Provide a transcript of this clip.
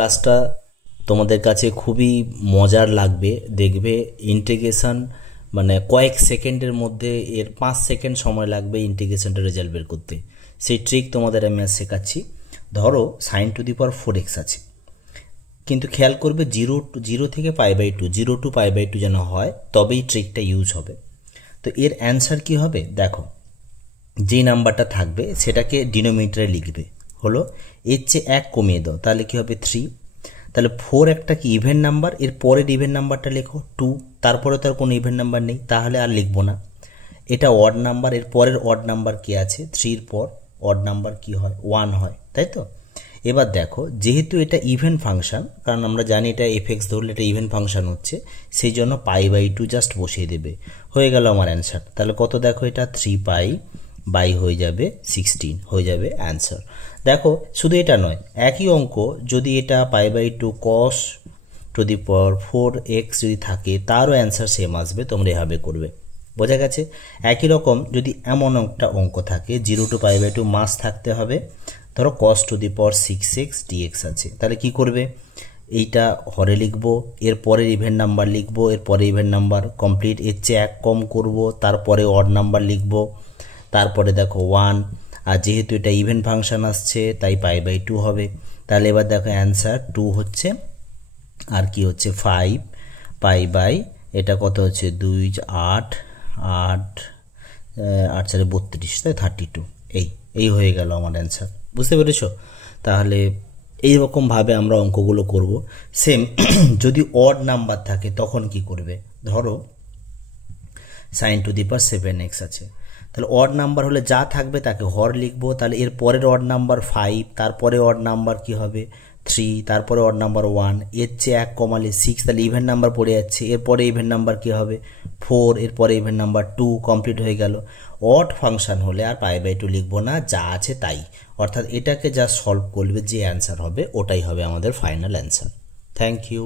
ক্লাসটা তোমাদের কাছে খুবই মজার লাগবে, দেখবে ইন্টিগ্রেশন মানে কয়েক সেকেন্ডের মধ্যে এর 5 সেকেন্ড সময় লাগবে ইন্টিগ্রেশনটা রেজাল্ট বের করতে। সেই ট্রিক তোমাদের আমি আজ শেখাচ্ছি। ধরো sin⁴x আছে, কিন্তু খেয়াল করবে জিরো থেকে π/2, 0 to π/2 যেন হয়, তবেই ট্রিকটা ইউজ হবে। তো এর অ্যান্সার কি হবে দেখো, যেই নাম্বারটা থাকবে সেটাকে ডিনোমিনেটরে লিখবে, হলো এর চেয়ে 1 কমিয়ে দাও, তাহলে কি হবে 3। তাহলে 4 একটা কি ইভেন নাম্বার, এর পরের ইভেন নাম্বারটা লেখো 2, তারপরে তো আর কোনো ইভেন নাম্বার নেই, তাহলে আর লিখবো না। এটা অড নাম্বার, এর পরের অড নাম্বার কি আছে, 3-র পর অড নাম্বার কি হয়, 1 হয়, তাই তো। এবার দেখো, যেহেতু এটা ইভেন ফাংশন, কারণ আমরা জানি এটা এফএক্স ধরলে এটা ইভেন ফাংশন হচ্ছে, সেই জন্য π/2 জাস্ট বসিয়ে দেবে, হয়ে গেল আমার অ্যান্সার। তাহলে কত দেখো, এটা 3π হয়ে যাবে 16 হয়ে যাবে অ্যান্সার। দেখো শুধু এটা নয়, একই অঙ্ক যদি এটা π/2 cos to the power 4x যদি থাকে, তারও অ্যান্সার সেম আসবে, তোমরা এভাবে করবে। বোঝা গেছে? একই রকম যদি এমন একটা অঙ্ক থাকে 0 to π/2 মাস থাকতে হবে, ধরো cos to the power 6x dx আছে, তাহলে কি করবে, এইটা হরে লিখবো, এর পরের ইভেন নাম্বার লিখবো, এর পরে ইভেন নাম্বার কমপ্লিট, এর চেয়ে 1 কম করব, তারপরে অড নাম্বার লিখবো, তারপরে দেখো 1, আর যেহেতু এটা ইভেন ফাংশন আসছে তাই π/2 হবে। তাহলে এবার দেখো অ্যান্সার 2 হচ্ছে, আর কি হচ্ছে 5 π/, এটা কত হচ্ছে 2 8 8 8 4 32, তাই 32। এই হয়ে গেল আমার অ্যান্সার। বুঝতে পেরেছো? তাহলে এইরকমভাবে আমরা অঙ্কগুলো করব। সেম যদি অড নাম্বার থাকে তখন কি করবে, ধরো sin⁴7x আছে, তাহলে অড নাম্বার হলে যা থাকবে তাকে হর লিখবো, তাহলে এর পরের অড নাম্বার 5, তারপরে অড নাম্বার কি হবে 3, তারপরে অড নাম্বার 1, এর চেয়ে 1 কমালে 6, তাহলে ইভেন নাম্বার পড়ে যাচ্ছে, এরপরে ইভেন নাম্বার কি হবে 4, এরপরে ইভেন নাম্বার 2, কমপ্লিট হয়ে গেল। অড ফাংশন হলে আর π/2 লিখবো না, যা আছে তাই, অর্থাৎ এটাকে যা সলভ করবে যে অ্যান্সার হবে ওটাই হবে আমাদের ফাইনাল অ্যান্সার। Thank you.